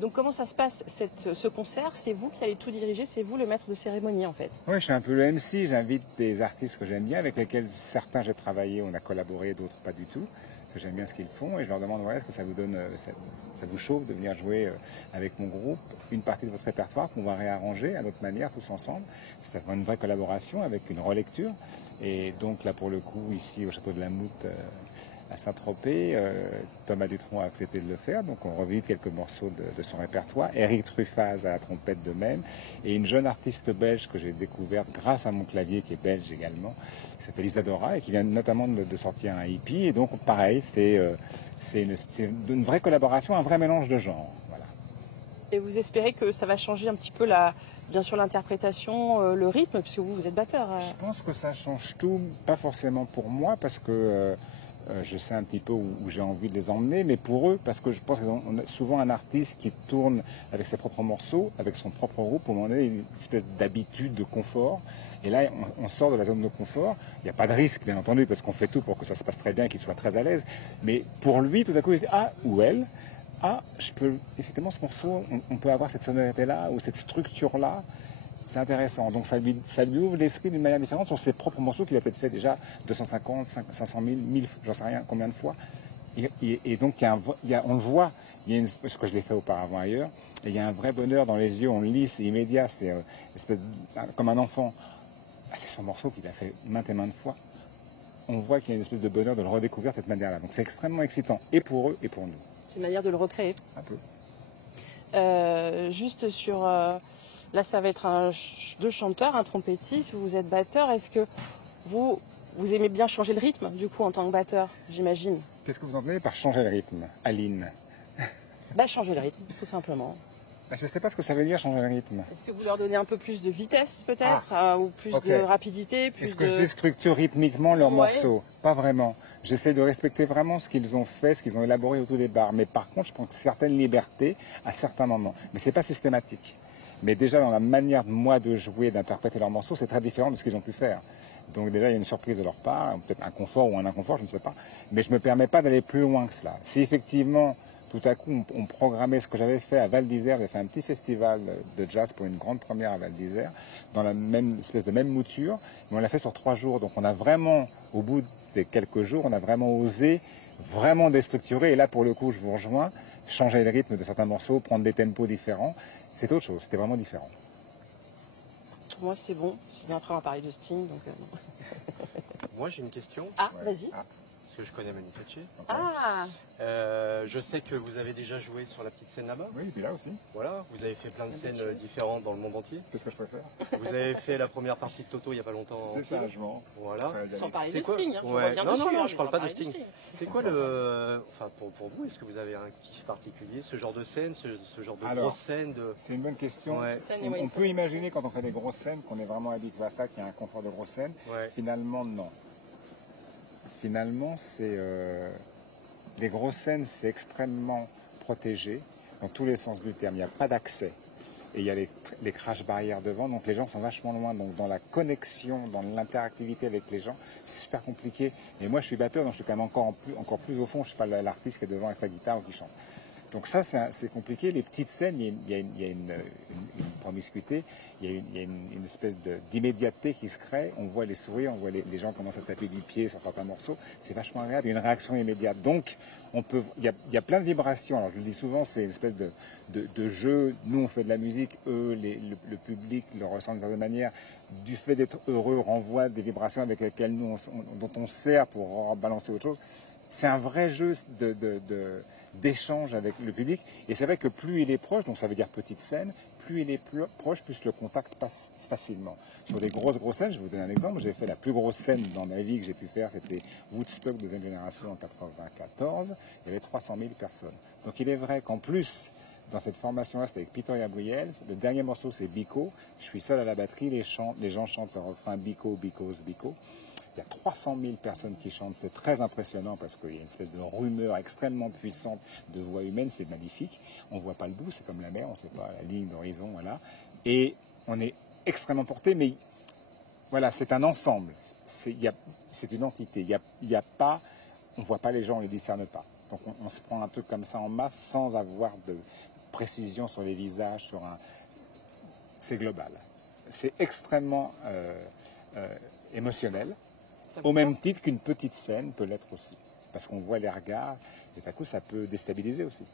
Donc comment ça se passe ce concert? C'est vous qui allez tout diriger, c'est vous le maître de cérémonie en fait? Oui, je suis un peu le MC, j'invite des artistes que j'aime bien, avec lesquels certains j'ai travaillé, on a collaboré, d'autres pas du tout. Que j'aime bien ce qu'ils font et je leur demande ouais, est-ce que ça vous donne, ça vous chauffe de venir jouer avec mon groupe une partie de votre répertoire qu'on va réarranger à notre manière tous ensemble. C'est une vraie collaboration avec une relecture et donc là pour le coup ici au château de la Moute à Saint-Tropez, Thomas Dutronc a accepté de le faire, donc on revisite quelques morceaux de son répertoire. Eric Truffaz à la trompette de même, et une jeune artiste belge que j'ai découverte grâce à mon clavier, qui est belge également, qui s'appelle Isadora, et qui vient notamment de sortir un hippie, et donc pareil, c'est une vraie collaboration, un vrai mélange de genres. Voilà. Et vous espérez que ça va changer un petit peu bien sûr l'interprétation, le rythme, puisque vous êtes batteur. Je pense que ça change tout, pas forcément pour moi, parce que je sais un petit peu où j'ai envie de les emmener, mais pour eux, parce que je pense qu'on a souvent un artiste qui tourne avec ses propres morceaux, avec son propre groupe, au moment donné, une espèce d'habitude, de confort. Et là, on sort de la zone de confort. Il n'y a pas de risque, bien entendu, parce qu'on fait tout pour que ça se passe très bien, qu'il soit très à l'aise. Mais pour lui, tout à coup, il dit, ah, ou elle, ah, je peux, effectivement, ce morceau, on peut avoir cette sonorité-là, ou cette structure-là. C'est intéressant. Donc ça lui ouvre l'esprit d'une manière différente sur ses propres morceaux qu'il a peut-être fait déjà 250, 500 000, 1000, j'en sais rien combien de fois. Et donc on le voit, parce que je l'ai fait auparavant ailleurs, et il y a un vrai bonheur dans les yeux, on le lit, c'est immédiat, c'est comme un enfant. C'est son morceau qu'il a fait maintes et maintes fois. On voit qu'il y a une espèce de bonheur de le redécouvrir de cette manière-là. Donc c'est extrêmement excitant, et pour eux, et pour nous. C'est une manière de le recréer. Un peu. Juste sur... là, ça va être deux chanteurs, un trompettiste, vous êtes batteur. Est-ce que vous aimez bien changer le rythme, du coup, en tant que batteur, j'imagine? Qu'est-ce que vous entendez par changer le rythme, Aline? Changer le rythme, tout simplement. Je ne sais pas ce que ça veut dire, changer le rythme. Est-ce que vous leur donnez un peu plus de vitesse, peut-être, ou plus de rapidité? Est-ce que je déstructure rythmiquement leurs morceaux? Pas vraiment. J'essaie de respecter vraiment ce qu'ils ont fait, ce qu'ils ont élaboré au tout départ. Mais par contre, je prends certaines libertés à certains moments. Mais ce n'est pas systématique. Mais déjà, dans la manière, moi, de jouer, d'interpréter leurs morceaux, c'est très différent de ce qu'ils ont pu faire. Donc déjà, il y a une surprise de leur part, peut-être un confort ou un inconfort, je ne sais pas. Mais je ne me permets pas d'aller plus loin que cela. Si effectivement, tout à coup, on programmait ce que j'avais fait à Val d'Isère, j'ai fait un petit festival de jazz pour une grande première à Val d'Isère, dans la même espèce de même mouture, mais on l'a fait sur 3 jours. Donc on a vraiment, au bout de ces quelques jours, on a vraiment osé vraiment déstructurer. Et là, pour le coup, je vous rejoins, changer le rythme de certains morceaux, prendre des tempos différents. C'est autre chose, c'était vraiment différent. Pour moi, c'est bon. Sinon, après, on va parler de Sting. Donc, Moi, j'ai une question. Ah, vas-y. Parce que je connais Manu Katché. Ah. Je sais que vous avez déjà joué sur la petite scène là-bas. Oui, et puis là aussi. Voilà, vous avez fait plein de scènes différentes dans le monde entier. Qu'est-ce que je préfère? Vous avez fait la première partie de Toto il n'y a pas longtemps. C'est ça, je m'en. Voilà. Sans parler de Sting. Ouais. Non, je parle pas de Sting. C'est quoi le... Enfin, pour vous, est-ce que vous avez un kiff particulier? Ce genre de scène, ce genre de grosse scène C'est une bonne question. Ouais. On peut imaginer quand on fait des grosses scènes qu'on est vraiment habitué à ça, qu'il y a un confort de grosses scènes. Ouais. Finalement, non. Finalement, les grosses scènes, c'est extrêmement protégé dans tous les sens du terme. Il n'y a pas d'accès. Et il y a les crash barrières devant, donc les gens sont vachement loin. Donc dans la connexion, dans l'interactivité avec les gens, c'est super compliqué. Et moi, je suis batteur, donc je suis quand même encore plus au fond. Je ne suis pas l'artiste qui est devant avec sa guitare ou qui chante. Donc ça, c'est compliqué. Les petites scènes, il y a une promiscuité, il y a une espèce d'immédiateté qui se crée. On voit les sourires, on voit les gens commencent à taper du pied sur certains morceaux. C'est vachement agréable, il y a une réaction immédiate. Donc, il y a plein de vibrations. Alors, je le dis souvent, c'est une espèce de jeu. Nous, on fait de la musique, eux, le public le ressent d'une certaine manière. Du fait d'être heureux, renvoie des vibrations avec lesquelles dont on sert pour balancer autre chose. C'est un vrai jeu d'échange avec le public. Et c'est vrai que plus il est proche, donc ça veut dire petite scène, plus il est proche, plus le contact passe facilement. Sur des grosses scènes, je vais vous donner un exemple, j'ai fait la plus grosse scène dans ma vie que j'ai pu faire, c'était Woodstock deuxième génération en 94, il y avait 300 000 personnes. Donc il est vrai qu'en plus, dans cette formation-là, c'était avec Peter Gabriel, le dernier morceau c'est Biko, je suis seul à la batterie, les gens chantent le refrain Biko, Because, Biko. Il y a 300 000 personnes qui chantent, c'est très impressionnant parce qu'il y a une espèce de rumeur extrêmement puissante de voix humaine, c'est magnifique. On ne voit pas le bout, c'est comme la mer, on ne sait pas la ligne d'horizon, voilà. Et on est extrêmement porté, mais voilà, c'est un ensemble, c'est une entité. Il y a pas, on ne voit pas les gens, on ne les discerne pas. Donc on se prend un truc comme ça en masse sans avoir précision sur les visages, c'est global. C'est extrêmement émotionnel, au même titre qu'une petite scène peut l'être aussi. Parce qu'on voit les regards, et d'un coup, ça peut déstabiliser aussi.